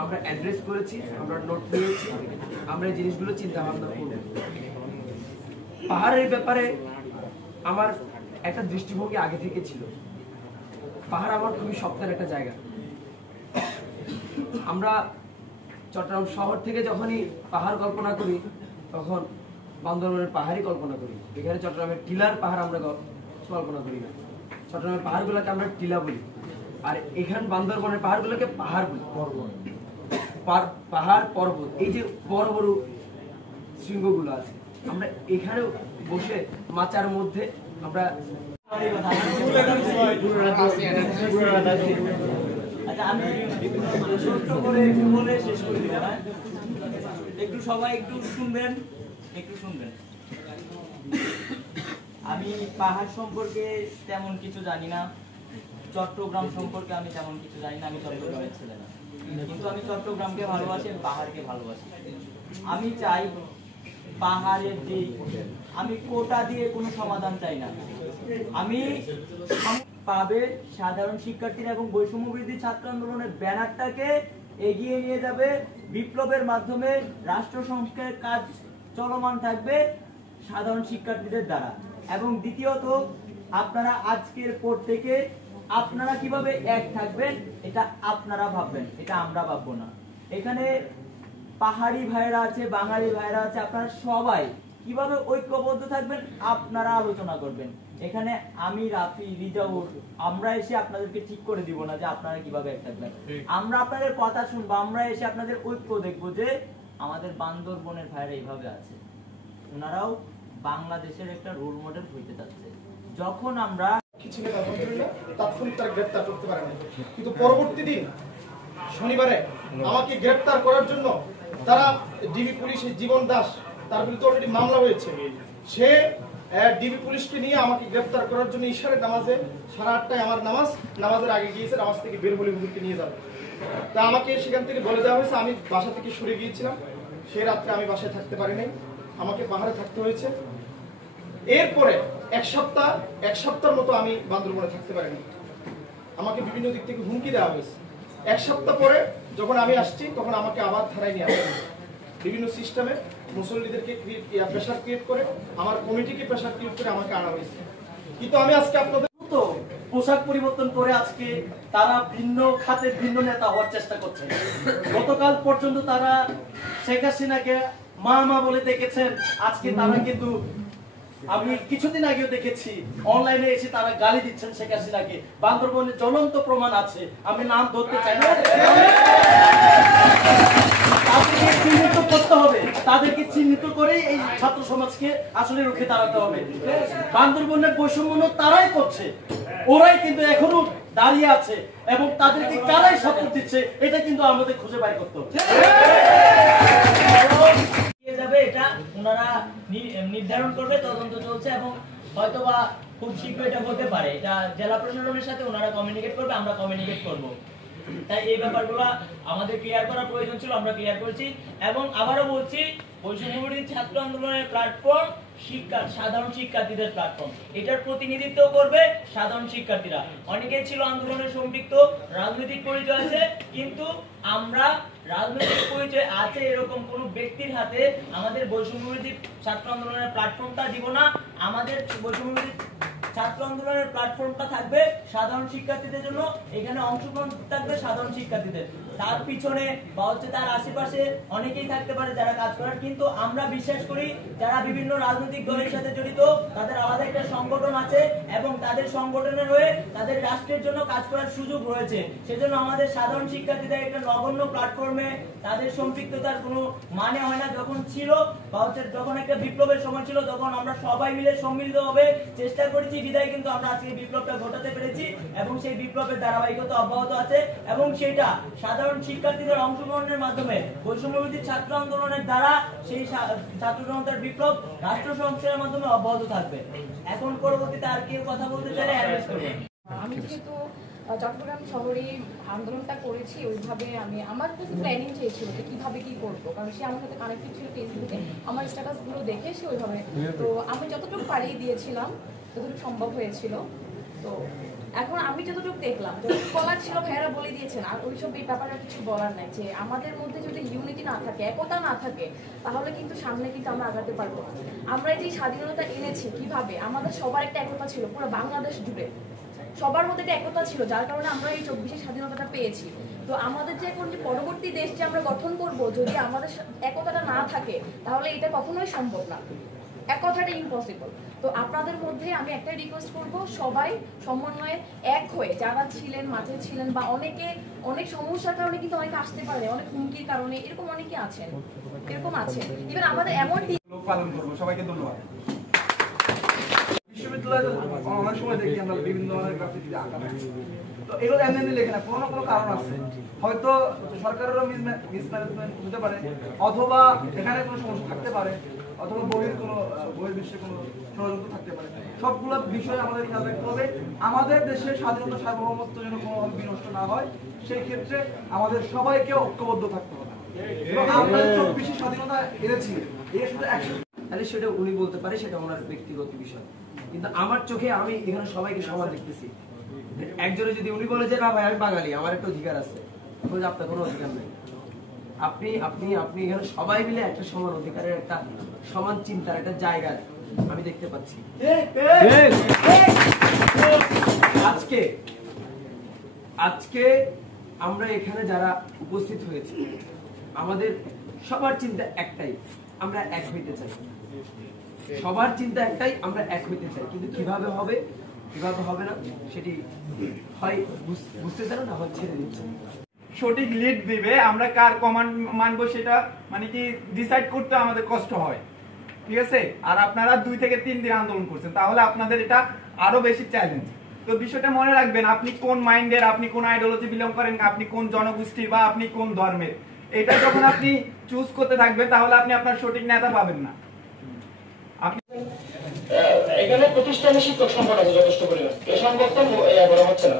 আমরা অ্যাড্রেস করেছি, আমরা নোট নিয়েছি, আমরা এই জিনিসগুলো চিন্তা ভাবনা করব। পাহাড়ের ব্যাপারে আমার একটা দৃষ্টিভঙ্গি আগে থেকে ছিল। পাহাড় আমার খুবই স্বপ্নের একটা জায়গা। আমরা চট্টগ্রাম শহর থেকে যখনই পাহাড় কল্পনা করি তখন বান্দরবনের পাহাড়ই কল্পনা করি। এখানে চট্টগ্রামের টিলার পাহাড় আমরা কল্পনা করি না। চট্টগ্রামের পাহাড়গুলোকে আমরা টিলা বলি, আর এখানে বান্দরবনের পাহাড়গুলোকে পাহাড় বলি, পাহাড় পর্বত। এই যে বড় বড় শৃঙ্গগুলো আছে, আমরা এখানে বসে মাচার মধ্যে আমরা একটু সবাই একটু শুনবেন। আমি পাহাড় সম্পর্কে তেমন কিছু জানি না, চট্টগ্রাম সম্পর্কে আমি তেমন কিছু জানি না। আমি চট্টগ্রামের ছেলে না, কিন্তু আমি চট্টগ্রামকে ভালোবাসি, পাহাড়কে ভালোবাসি। আমি চাই পাহাড়ের যে, আমি কোটা দিয়ে কোনো সমাধান চাই না। আমি পাবে সাধারণ শিক্ষার্থীরা এবং বৈষম্য বিরোধী ছাত্র আন্দোলনের ব্যানারটাকে এগিয়ে নিয়ে যাবে। বিপ্লবের মাধ্যমে রাষ্ট্র সংস্কারের কাজ চলমান থাকবে সাধারণ শিক্ষার্থীদের দ্বারা। এবং দ্বিতীয়ত, আপনারা আজকের পর থেকে আপনারা কিভাবে এক থাকবেন এটা আপনারা ভাববেন, এটা আমরা ভাববো না। এখানে পাহাড়ি ভাইরা আছে, বাঙালি ভাইরা আছে, আপনারা সবাই কিভাবে ঐক্যবদ্ধ থাকবেন আপনারা আলোচনা করবেন। এখানে আমি, রাফি, রিজাউর আমরা এসে আপনাদেরকে ঠিক করে দিব না যে আপনারা কিভাবে এক থাকবেন। আমরা আপনাদের কথা শুনবো, আমরা এসে আপনাদের ঐক্য দেখবো যে আমাদের বান্দরবনের ভাইরা এইভাবে আছে, ওনারাও বাংলাদেশের একটা রোল মডেল হইতে যাচ্ছে। যখন আমরা কিছু নেতা আলহামদুলিল্লাহ তাৎক্ষণিক তার গ্রেপ্তার করতে পারে না, কিন্তু পরবর্তী দিন শনিবারে আমাকে গ্রেপ্তার করার জন্য তারা ডিবি পুলিশের জীবন দাস, তার বিরুদ্ধে অলরেডি মামলা হয়েছে, সে ডিবি পুলিশকে নিয়ে আমাকে গ্রেপ্তার করার জন্য ঈশ্বরের নামাজে 8:30টায় আমার নামাজের আগে গিয়েছে, নামাজ থেকে বের বলে হুজুরকে নিয়ে যাবে। তা আমাকে সেখান থেকে বলে দেওয়া হয়েছে, আমি বাসা থেকে সরে গিয়েছিলাম, সেই রাত্রে আমি বাসায় থাকতে পারি নাই, আমাকে পাহাড়ে থাকতে হয়েছে। এরপরে এক সপ্তাহের মতো আমি বান্দরবনে থাকতে পারিনি, আমাকে বিভিন্ন দিক থেকে হুমকি দেওয়া হয়েছে। এক সপ্তাহ পরে যখন আমি আসছি তখন আমাকে আবার থানায় নিয়ে আসা হয়েছে। বিভিন্ন সিস্টেমে মুসল্লিদেরকে প্রেশার ক্রিয়েট করে, আমার কমিটিকে প্রেশার ক্রিয়েট করে আমাকে আনা হয়েছে। কিন্তু আমি আজকে আপনাদের তো পোশাক পরিবর্তন করে আজকে তারা ভিন্ন খাতের ভিন্ন নেতা হওয়ার চেষ্টা করছে। গতকাল পর্যন্ত তারা শেখ হাসিনাকে মা বলে দেখেছেন, আজকে তারা কিন্তু, আমি কিছুদিন আগেও দেখেছি অনলাইনে এসে তারা গালি দিচ্ছেন শেখ হাসিনাকে। বান্দরবনে জ্বলন্ত প্রমাণ আছে, আমি নাম ধরতে চাই না। তাদেরকে চিহ্নিত করতে হবে, তাদেরকে চিহ্নিত করে এই ছাত্র সমাজকে আসলে রুখে দাঁড়াতে হবে। বান্দরবনের বৈষম্য তারাই করছে, ওরাই কিন্তু এখনো দাঁড়িয়ে আছে, এবং তাদেরকে কারাই সাপোর্ট দিচ্ছে এটা কিন্তু আমাদের খুঁজে বের করতে হবে। এটা ওনারা নির্ধারণ করবে, তদন্ত চলছে এবং হয়তোবা খুব শীঘ্র এটা হতে পারে। এটা জেলা প্রশাসনের সাথে ওনারা কমিউনিকেট করবে, আমরা কমিউনিকেট করব। তাই এই ব্যাপারগুলো আমাদের ক্লিয়ার করার প্রয়োজন ছিল, আমরা ক্লিয়ার করেছি। এবং আবারও বলছি, বৈষম্য বিরোধী ছাত্র আন্দোলনের প্ল্যাটফর্ম সাধারণ শিক্ষার্থীদের প্ল্যাটফর্ম, এটার প্রতিনিধিত্ব করবে সাধারণ শিক্ষার্থীরা। অনেকেই ছিল আন্দোলনের সম্পৃক্ত, রাজনৈতিক পরিচয় আছে, কিন্তু আমরা রাজনৈতিক পরিচয় আছে এরকম কোন ব্যক্তির হাতে আমাদের বৈষম্য বিরোধী ছাত্র আন্দোলনের প্ল্যাটফর্মটা দিব না। আমাদের বৈষম্য বিরোধী ছাত্র আন্দোলনের প্ল্যাটফর্মটা থাকবে সাধারণ শিক্ষার্থীদের জন্য, এখানে অংশগ্রহণ থাকবে সাধারণ শিক্ষার্থীদের। তার পিছনে বা তার আশেপাশে অনেকেই থাকতে পারে যারা কাজ করার, কিন্তু আমরা বিশ্বাস করি যারা বিভিন্ন রাজনৈতিক দলের সাথে জড়িত তাদের আলাদা একটা সংগঠন আছে এবং তাদের সংগঠনের হয়ে তাদের রাষ্ট্রের জন্য কাজ করার সুযোগ রয়েছে। সেজন্য আমাদের সাধারণ শিক্ষার্থীদের একটা নগণ্য প্ল্যাটফর্মে তাদের সম্পৃক্ততার কোনো মানে হয় না। যখন ছিল বা যখন একটা বিপ্লবের সময় ছিল তখন আমরা সবাই মিলে সম্মিলিতভাবে চেষ্টা করেছি, বিদায় কিন্তু আমরা আজকে বিপ্লবটা ঘটাতে পেরেছি এবং সেই বিপ্লবের ধারাবাহিকতা অব্যাহত আছে এবং সেটা সাধারণ শিক্ষার্থীদের অংশগ্রহণের মাধ্যমে বৈষম্য বিরোধী ছাত্র আন্দোলনের দ্বারা সেই ছাত্র জনতার বিপ্লব রাষ্ট্র সংস্কারের মাধ্যমে অব্যাহত থাকবে। এখন পরবর্তীতে আর কেউ কথা বলতে চাইলে অ্যাড্রেস করবেন। আমি যেহেতু চট্টগ্রাম শহরে আন্দোলনটা করেছি, ওইভাবে আমি আমার কাছে প্ল্যানিং চেয়েছিল যে কীভাবে কী করবো, কারণ সে আমার সাথে কানেক্টেড ছিল ফেসবুকে, আমার স্ট্যাটাসগুলো দেখে সে ওইভাবে, তো আমি যতটুকু পারিয়ে দিয়েছিলাম, যতটুকু সম্ভব হয়েছিল। তো এখন আমি যতটুকু দেখলাম, যতটুকু বলার ছিল ভাইয়ারা বলে দিয়েছেন, আর ওইসব এই ব্যাপারে কিছু বলার নাই। যে আমাদের মধ্যে যদি ইউনিটি না থাকে, একতা না থাকে, তাহলে কিন্তু সামনে কিন্তু আমরা আগাতে পারবো না। আমরা এই যে স্বাধীনতা এনেছি কিভাবে, আমাদের সবার একটা একতা ছিল পুরো বাংলাদেশ জুড়ে, সবার মধ্যে একটা একতা ছিল, যার কারণে আমরা এই 24 স্বাধীনতাটা পেয়েছি। তো আমাদের যে এখন যে পরবর্তী দেশ যে আমরা গঠন করব, যদি আমাদের একতাটা না থাকে তাহলে এটা কখনোই সম্ভব না, এক কথাটা ইম্পসিবল। তো আপনাদের মধ্যে আমি একটাই রিকোয়েস্ট করব, সবাই সমন্বয়ে এক হয়ে, যারা ছিলেন মাঠে ছিলেন বা অনেকে অনেক সমস্যার কারণে কিন্তু অনেকে আসতে পারে, অনেক হুমকির কারণে, এরকম অনেকে আছেন, এরকম আছে। ইভেন আমাদের এমন পালন করবো। সবাইকে ধন্যবাদ। বিশ্ববিদ্যালয়ে অনেক সময় দেখি আমরা বিভিন্ন ধরনের গ্রাফিতি আঁকা থাকে, তো এগুলো এমনি লেখে না, কোনো না কোনো কারণ আছে। হয়তো সরকারেরও মিসম্যানেজমেন্ট হতে পারে, অথবা এখানে কোনো সমস্যা থাকতে পারে, অথবা বইয়ের বিশ্বে কোনো ষড়যন্ত্র থাকতে পারে। সবগুলো বিষয়ে আমাদের খেয়াল রাখতে হবে। আমাদের দেশের স্বাধীনতা সার্বভৌমত্ব যেন কোনোভাবে বিনষ্ট না হয়, সেই ক্ষেত্রে আমাদের সবাইকে ঐক্যবদ্ধ থাকতে হবে। এবং আমরা 24 স্বাধীনতা এনেছি, এটা শুধু 100, তাহলে সেটা উনি বলতে পারে, সেটা ওনার ব্যক্তিগত বিষয়। কিন্তু আমার চোখে আমি এখানে সবাইকে সমান দেখতেছি। একজনে যদি উনি বলে যে না ভাই আমি বাঙালি, আমার একটা অধিকার আছে, তাহলে আপনার কোনো অধিকার নেই। আপনি আপনি আপনি এখানে সবাই মিলে একটা সমান অধিকারের, একটা সমান চিন্তার একটা জায়গা আমি দেখতে পাচ্ছি। আজকে আজকে আমরা এখানে যারা উপস্থিত হয়েছি, আমাদের সবার চিন্তা একটাই, আমরা এক হইতে চাই। সবার চিন্তা একটাই, আমরা এক হইতে চাই। কিন্তু কিভাবে হবে, কিভাবে হবে না, সেটি হয় বুঝতে চান না, হয় ছেড়ে দিচ্ছে। সঠিক লিড দিবে, আমরা কার কমান্ড মানবো সেটা মানে কি ডিসাইড করতে আমাদের কষ্ট হয়, ঠিক আছে। আর আপনারা 2 থেকে 3 দিন আন্দোলন করছেন, তাহলে আপনাদের এটা আরো বেশি চ্যালেঞ্জ। তো বিষয়টা মনে রাখবেন, আপনি কোন মাইন্ডের, আপনি কোন আইডিওলজি বিলং করেন, আপনি কোন জনগোষ্ঠীর বা আপনি কোন ধর্মের, এটা যখন আপনি চুজ করতে থাকবেন, তাহলে আপনি আপনার সঠিক নেতা পাবেন না। এখানে প্রতিষ্ঠানে শিক্ষক সংকট আছে যথেষ্ট পরিমাণ, এ সংকট তো বলা হচ্ছে না।